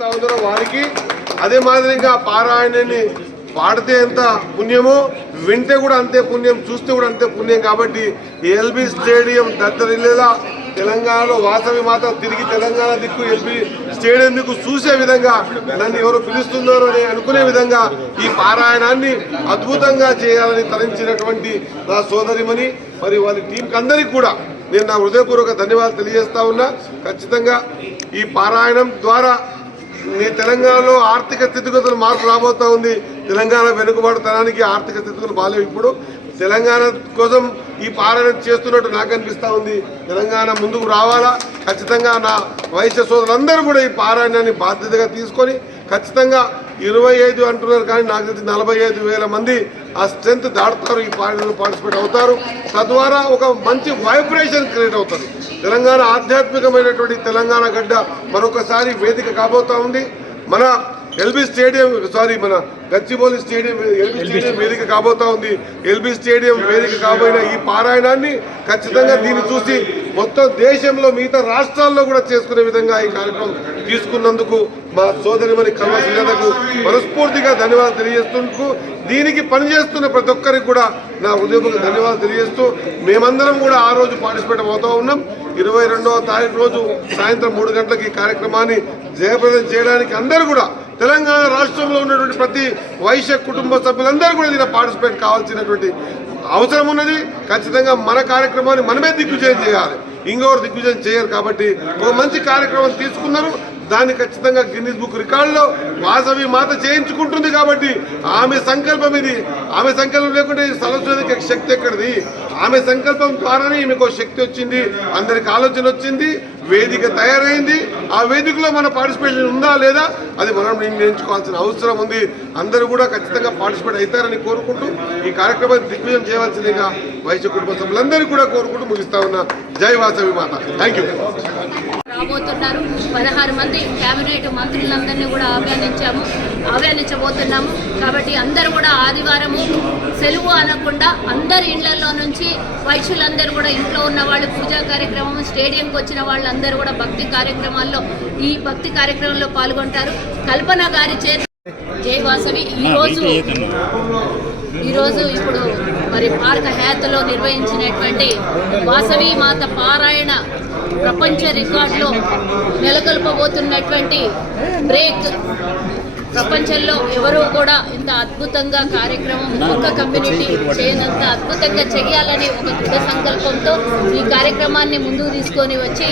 వారికి అదే మాదిరిగా పారాయణాన్ని పాడితే ఎంత పుణ్యమో వింటే కూడా అంతే పుణ్యం, చూస్తే కూడా అంతే పుణ్యం. కాబట్టి ఎల్బీ స్టేడియం దత్తరిల్లేలా తెలంగాణలో వాసవి మాత తిరిగి తెలంగాణ దిక్కు ఎల్బీ స్టేడియం దిక్కు చూసే విధంగా నన్ను ఎవరు పిలుస్తున్నారో అని అనుకునే విధంగా ఈ పారాయణాన్ని అద్భుతంగా చేయాలని తలంచినటువంటి నా సోదరిమని మరి వాళ్ళ టీంకి అందరికీ కూడా నేను నా హృదయపూర్వక ధన్యవాదాలు తెలియజేస్తా ఉన్నా. ఖచ్చితంగా ఈ పారాయణం ద్వారా తెలంగాణలో ఆర్థిక స్థితిగతులు మార్పు రాబోతా ఉంది. తెలంగాణ వెనుకబాటుతనానికి ఆర్థిక స్థితిగతులు బాగాలేవు. ఇప్పుడు తెలంగాణ కోసం ఈ పారాయణం చేస్తున్నట్టు నాకు అనిపిస్తూ ఉంది. తెలంగాణ ముందుకు రావాలా. ఖచ్చితంగా నా వైశ్య సోదరులందరూ కూడా ఈ పారాయణాన్ని బాధ్యతగా తీసుకొని ఖచ్చితంగా 25 అంటున్నారు కానీ నాకు తెలిసి 45,000 మంది ఆ స్ట్రెంత్ దాటుతారు, ఈ పారాయణలో పార్టిసిపేట్ అవుతారు. తద్వారా ఒక మంచి వైబ్రేషన్ క్రియేట్ అవుతుంది. తెలంగాణ ఆధ్యాత్మికమైనటువంటి తెలంగాణ గడ్డ మరొకసారి వేదిక కాబోతా ఉంది. మన ఎల్బీ స్టేడియం మన గచ్చిబౌలి స్టేడియం వేదిక కాబోతా ఉంది. ఎల్బీ స్టేడియం వేదిక కాబోయిన ఈ పారాయణాన్ని ఖచ్చితంగా దీన్ని చూసి మొత్తం దేశంలో మిగతా రాష్ట్రాల్లో కూడా చేసుకునే విధంగా ఈ కార్యక్రమం తీసుకున్నందుకు మా సోదరిమణి కల్వ సుజాతకు మనస్ఫూర్తిగా ధన్యవాదాలు తెలియజేస్తూ దీనికి పనిచేస్తున్న ప్రతి ఒక్కరికి కూడా నా హృదయపూర్వక ధన్యవాదాలు తెలియజేస్తూ మేమందరం కూడా ఆ రోజు పార్టిసిపేట్ అవుతూ ఉన్నాం. 22వ తారీఖు రోజు సాయంత్రం 3 గంటలకు ఈ కార్యక్రమాన్ని జయప్రదం చేయడానికి అందరూ కూడా తెలంగాణ రాష్ట్రంలో ఉన్నటువంటి ప్రతి వైశ్య కుటుంబ సభ్యులందరూ కూడా దీన్ని పార్టిసిపేట్ కావాల్సినటువంటి అవసరం ఉన్నది. ఖచ్చితంగా మన కార్యక్రమాన్ని మనమే దిగ్విజయం చేయాలి, ఇంకొకరు దిగ్విజయం చేయరు. కాబట్టి ఒక మంచి కార్యక్రమం తీసుకున్నారు. దాన్ని ఖచ్చితంగా గిన్నిస్ బుక్ రికార్డులో వాసవి మాత చేయించుకుంటుంది. కాబట్టి ఆమె సంకల్పం ఇది. ఆమె సంకల్పం లేకుంటే సరస్వతికి శక్తి ఎక్కడిది? ఆమె సంకల్పం ద్వారానే ఈమెకు శక్తి వచ్చింది, అందరికి ఆలోచన వచ్చింది, వేదిక తయారైంది. ఆ వేదికలో మన పార్టిసిపేషన్ ఉందా లేదా అది మనం నిర్ణయించుకోవాల్సిన అవసరం ఉంది. అందరూ కూడా ఖచ్చితంగా పార్టిసిపేట్ అవుతారని కోరుకుంటూ ఈ కార్యక్రమాన్ని దిగ్విజయం చేయవలసిందిగా వైశ్య కుటుంబ సభ్యులందరూ కూడా కోరుకుంటూ ముగిస్తా ఉన్నా. జై వాసవి మాత. Thank you. రాబోతున్నారు 16 మంది కేబినెట్ మంత్రులందరినీ కూడా ఆహ్వానించబోతున్నాము. కాబట్టి అందరూ కూడా ఆదివారము సెలవు అనకుండా అందరి ఇళ్లలో నుంచి వైశ్యులందరూ కూడా ఇంట్లో ఉన్న వాళ్ళు పూజా కార్యక్రమం, స్టేడియంకి వచ్చిన వాళ్ళందరూ కూడా భక్తి కార్యక్రమంలో పాల్గొంటారు. కల్పన గారి చేత జై వాసవి ఈరోజు ఇప్పుడు మరి పార్క్ హయాత్లో నిర్వహించినటువంటి వాసవి మాత పారాయణ ప్రపంచ రికార్డులో నెలకొల్పబోతున్నటువంటి బ్రేక్ ప్రపంచంలో ఎవరూ కూడా ఇంత అద్భుతంగా కార్యక్రమం ఒక్క కమ్యూనిటీ చేయనంత అద్భుతంగా చేయాలని ఒక దృఢ సంకల్పంతో ఈ కార్యక్రమాన్ని ముందుకు తీసుకొని వచ్చి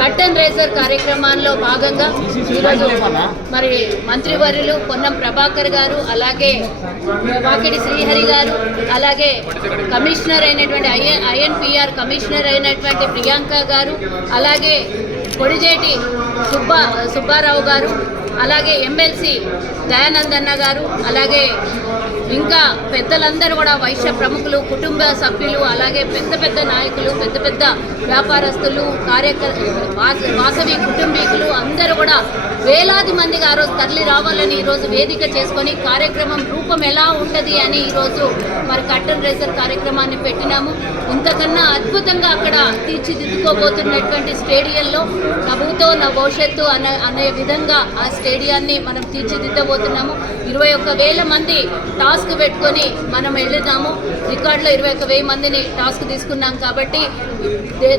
కర్టెన్ రైజర్ కార్యక్రమాల్లో భాగంగా ఈరోజు మరి మంత్రివర్యులు పొన్నం ప్రభాకర్ గారు, అలాగే వాకిడి శ్రీహరి గారు, అలాగే కమిషనర్ అయినటువంటి INPR కమిషనర్ అయినటువంటి ప్రియాంక గారు, అలాగే కొడిజేటి సుబ్బారావు గారు, అలాగే ఎమ్మెల్సీ దయానంద్ అన్న గారు, అలాగే ఇంకా పెద్దలందరూ కూడా వైశ్య ప్రముఖులు, కుటుంబ సభ్యులు, అలాగే పెద్ద నాయకులు, పెద్ద వ్యాపారస్తులు, వాసవి కుటుంబీకులు అందరూ కూడా వేలాది మందిగా ఆ రోజు తరలి రావాలని ఈరోజు వేదిక చేసుకొని కార్యక్రమం రూపం ఎలా ఉంటుంది అని ఈరోజు మరి కర్టెన్ రైజర్ కార్యక్రమాన్ని పెట్టినాము. ఇంతకన్నా అద్భుతంగా అక్కడ తీర్చిదిద్దుకోబోతున్నటువంటి స్టేడియంలో నవ్వుతో నా భవిష్యత్తు అనే విధంగా ఆ స్టేడియాన్ని మనం తీర్చిదిద్దబోతున్నాము. 21,000 మంది టాస్క్ పెట్టుకొని మనం వెళ్ళినాము. రికార్డులో 21,000 మందిని టాస్క్ తీసుకున్నాం. కాబట్టి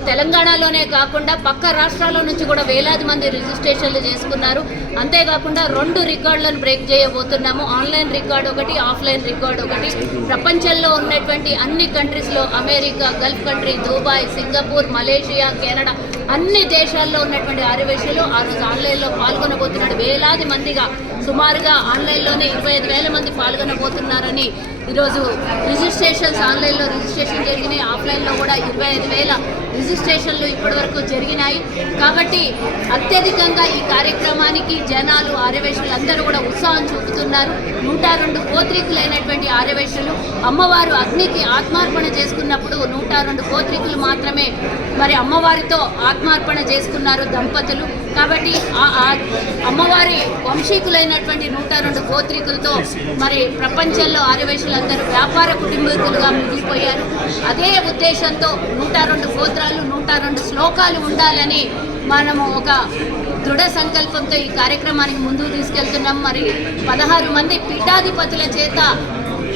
తెలంగాణలోనే కాకుండా పక్క రాష్ట్రాల నుంచి కూడా వేలాది మంది రిజిస్ట్రేషన్లు చేసుకున్నారు. అంతేకాకుండా 2 రికార్డులను బ్రేక్ చేయబోతున్నాము. ఆన్లైన్ రికార్డు ఒకటి, ఆఫ్లైన్ రికార్డు ఒకటి. ప్రపంచంలో ఉన్నటువంటి అన్ని కంట్రీస్లో, America, Gulf country, Dubai, Singapore, Malaysia, Canada అన్ని దేశాల్లో ఉన్నటువంటి ఆర్యవైశ్యులు ఆ రోజు ఆన్లైన్లో పాల్గొనబోతున్నాడు. వేలాది మందిగా సుమారుగా ఆన్లైన్లోనే 25,000 మంది పాల్గొనబోతున్నారని ఈరోజు రిజిస్ట్రేషన్స్ ఆన్లైన్లో రిజిస్ట్రేషన్ జరిగినాయి. ఆఫ్లైన్లో కూడా 25,000 రిజిస్ట్రేషన్లు ఇప్పటివరకు జరిగినాయి. కాబట్టి అత్యధికంగా ఈ కార్యక్రమానికి జనాలు, ఆర్యవైశ్యులందరూ కూడా ఉత్సాహం చూపుతున్నారు. 102 పోత్రికులైనటువంటి ఆర్యవైశ్యులు అమ్మవారు అగ్నికి ఆత్మార్పణ చేసుకున్నప్పుడు 102 పోత్రికులు మాత్రమే మరి అమ్మవారితో ఆత్మార్పణ చేసుకున్నారు దంపతులు. కాబట్టి అమ్మవారి వంశీకులైనటువంటి 102 గోత్రికులతో మరి ప్రపంచంలో ఆర్యవైశ్యులందరూ వ్యాపార కుటుంబీకులుగా మిగిలిపోయారు. అదే ఉద్దేశంతో 102 గోత్రాలు, 102 శ్లోకాలు ఉండాలని మనము ఒక దృఢ సంకల్పంతో ఈ కార్యక్రమానికి ముందుకు తీసుకెళ్తున్నాం. మరి 16 మంది పీఠాధిపతుల చేత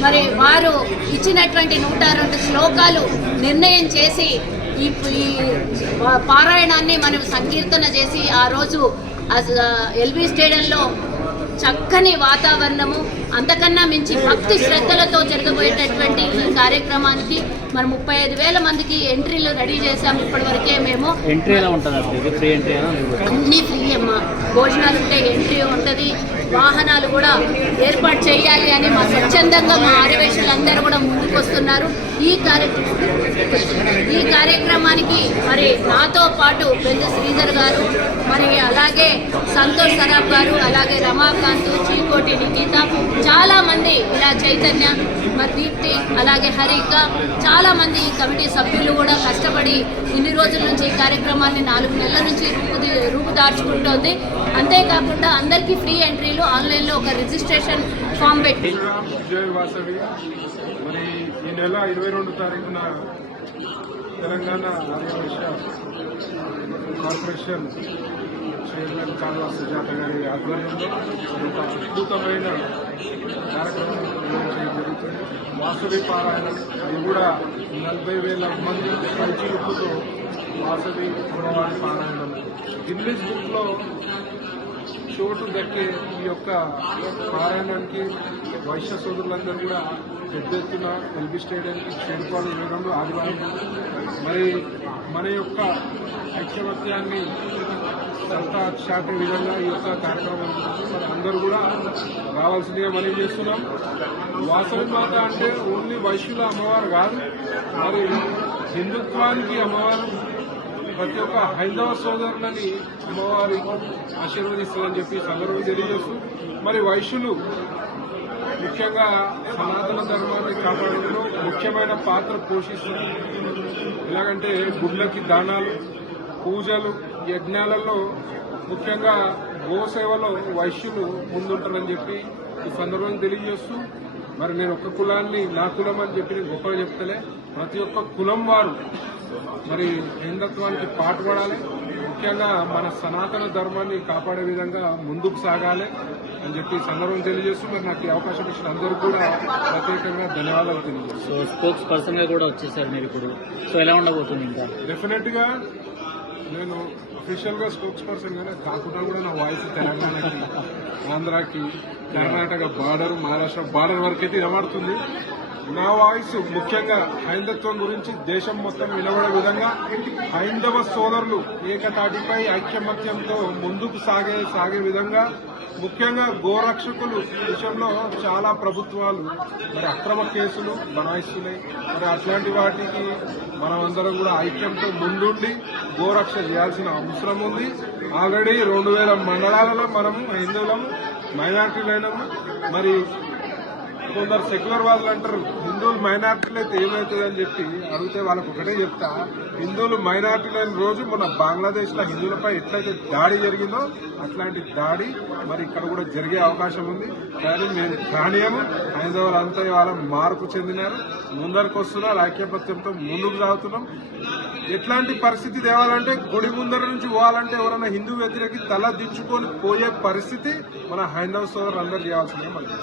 మరి వారు ఇచ్చినటువంటి 102 శ్లోకాలు నిర్ణయం చేసి ఈ పారాయణాన్ని మనం సంకీర్తన చేసి ఆ రోజు ఎల్బీ స్టేడియంలో చక్కని వాతావరణము, అంతకన్నా మించి భక్తి శ్రద్ధలతో జరగబోయేటటువంటి ఈ కార్యక్రమానికి మరి 35,000 మందికి ఎంట్రీలు రెడీ చేశాము. ఇప్పటివరకే మేము ఎంట్రీ ఎలా ఉంటుంది? ఫ్రీ ఎంట్రీ అన్నీ ఫ్రీ అమ్మా. భోజనాలు ఉంటాయి, ఎంట్రీ ఉంటుంది, వాహనాలు కూడా ఏర్పాటు చేయాలి అని మా స్వచ్ఛందంగా మా ఆర్యవేశులందరూ కూడా ముందుకు వస్తున్నారు. ఈ కార్యక్రమానికి మరి నాతో పాటు పెద్ద శ్రీధర్ గారు, మరి అలాగే సంతోష్ సరాఫ్ గారు, అలాగే రమాకాంత్, చీకోటి నిఖిత, చాలామంది ఇలా చైతన్య, మరి దీప్తి, అలాగే హరిక, చాలామంది ఈ కమిటీ సభ్యులు కూడా కష్టపడి ఇన్ని రోజుల నుంచి ఈ కార్యక్రమాన్ని 4 నెలల నుంచి రూపుదార్చుకుంటోంది. అంతేకాకుండా అందరికీ ఫ్రీ ఎంట్రీలు, ఆన్లైన్లో ఒక రిజిస్ట్రేషన్ ఫామ్ పెట్టి మరి ఈ నెల 22 తారీఖున తెలంగాణ ఆర్యవైశ్య కార్పొరేషన్ చైర్మన్ కాల్వ సుజాత గారి ఆధ్వర్యంలో ఒక అద్భుతమైన కార్యక్రమం నిర్వహించడం జరుగుతుంది. వాసవి పారాయణం, అది కూడా 40,000 మంది పైచిలుపుతో వాసవి గుణవారి పారాయణం గిన్నిస్ బుక్లో చోటు దక్కే ఈ యొక్క పారాయణానికి వైశ్య సోదరులందరూ కూడా పెద్ద ఎత్తున ఎల్బీ స్టేడియానికి చేరుకోవాలి. 22 ఆదివారం. మరి మన యొక్క ఐక్యమత్యాన్ని సత్తా చాటే విధంగా ఈ యొక్క కార్యక్రమం మరి అందరూ కూడా రావాల్సిందిగా మనం చేస్తున్నాం. వాసవి మాత అంటే ఓన్లీ వైశ్యుల అమ్మవారు కాదు, మరి హిందుత్వానికి అమ్మవారు ప్రతి ఒక్క హైందవ సోదరులని అమ్మవారి ఆశీర్వదిస్తుందని చెప్పి సందర్భంగా తెలియజేస్తూ, మరి వైశ్యులు ముఖ్యంగా సనాతన ధర్మాన్ని కాపాడడంలో ముఖ్యమైన పాత్ర పోషిస్తుంది. ఎలాగంటే గుడ్లకి దానాలు, పూజలు, యజ్ఞాలలో ముఖ్యంగా గోసేవలో వైశ్యులు ముందుంటారని చెప్పి ఈ సందర్భంగా తెలియజేస్తూ, మరి నేను ఒక్క కులాన్ని నా కులం అని చెప్పి నేను గొప్పగా చెప్తలే, ప్రతి ఒక్క కులం వారు మరి హిందుత్వానికి పాటుపడాలి, ముఖ్యంగా మన సనాతన ధర్మాన్ని కాపాడే విధంగా ముందుకు సాగాలి అని చెప్పి సందర్భం తెలియజేస్తూ, మరి నాకు ఈ అవకాశం ఇచ్చిన అందరూ కూడా ప్రత్యేకంగా ధన్యవాదాలు తెలియజేస్తాను. సో స్పోక్స్ పర్సన్ గా కూడా వచ్చేసారు మీరు ఇప్పుడు. సో ఎలా ఉండబోతుంది? ఇంకా డెఫినెట్ గా నేను అఫీషియల్ గా స్పోక్స్ పర్సన్ గానే కాకుండా కూడా నా వాయిస్ తెలంగాణకి, ఆంధ్రాకి, కర్ణాటక బార్డర్, మహారాష్ట్ర బార్డర్ వరకు అయితే వినబడుతుంది. నా వాయిస్ ముఖ్యంగా హైందత్వం గురించి దేశం మొత్తం వినబడే విధంగా హైందవ సోదరులు ఏకతాటిపై ఐక్యమత్యంతో ముందుకు సాగే విధంగా, ముఖ్యంగా గోరక్షకులు విషయంలో చాలా ప్రభుత్వాలు మరి అక్రమ కేసులు బనాయిస్తున్నాయి. మరి అట్లాంటి వాటికి మనమందరం కూడా ఐక్యంతో ముందుండి గోరక్ష చేయాల్సిన అవసరం ఉంది. ఆల్రెడీ 2,000 మండలాలలో మనము హిందువులము, మైనార్టీలైనము. మరి కొందరు సెక్యులర్ వాళ్ళు అంటారు హిందువులు మైనార్టీలు అయితే ఏమవుతుంది అని చెప్పి అడిగితే వాళ్ళకు ఒకటే చెప్తా, హిందువులు మైనార్టీలైన రోజు మన బంగ్లాదేశ్ లో హిందువులపై ఎట్లయితే దాడి జరిగిందో అట్లాంటి దాడి మరి ఇక్కడ కూడా జరిగే అవకాశం ఉంది. కానీ మేము కానీయము, హైందవులంతా వాళ్ళ మార్పు చెందినారు, ముందరకు వస్తున్నారు, ఐక్యపత్యంతో ముందుకు సాగుతున్నాం. ఎట్లాంటి పరిస్థితి తేవాలంటే గుడి ముందర నుంచి పోవాలంటే ఎవరైనా హిందూ వ్యతిరేకి తల దించుకొని పోయే పరిస్థితి మన హైందవ సోదరులు అందరూ చేయాల్సిందిగా మనకి